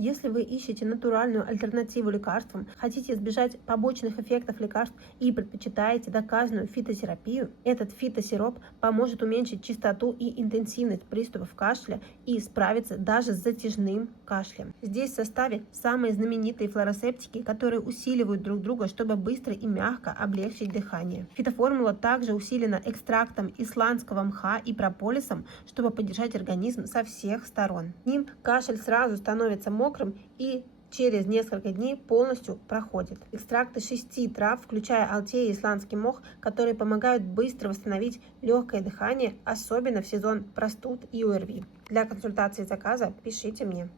Если вы ищете натуральную альтернативу лекарствам, хотите избежать побочных эффектов лекарств и предпочитаете доказанную фитотерапию, этот фитосироп поможет уменьшить частоту и интенсивность приступов кашля и справиться даже с затяжным кашлем. Здесь в составе самые знаменитые флоросептики, которые усиливают друг друга, чтобы быстро и мягко облегчить дыхание. Фитоформула также усилена экстрактом исландского мха и прополисом, чтобы поддержать организм со всех сторон. С ним кашель сразу становится мокрым и через несколько дней полностью проходит. Экстракты 6 трав, включая алтей и исландский мох, которые помогают быстро восстановить легкое дыхание, особенно в сезон простуд и ОРВИ. Для консультации и заказа пишите мне.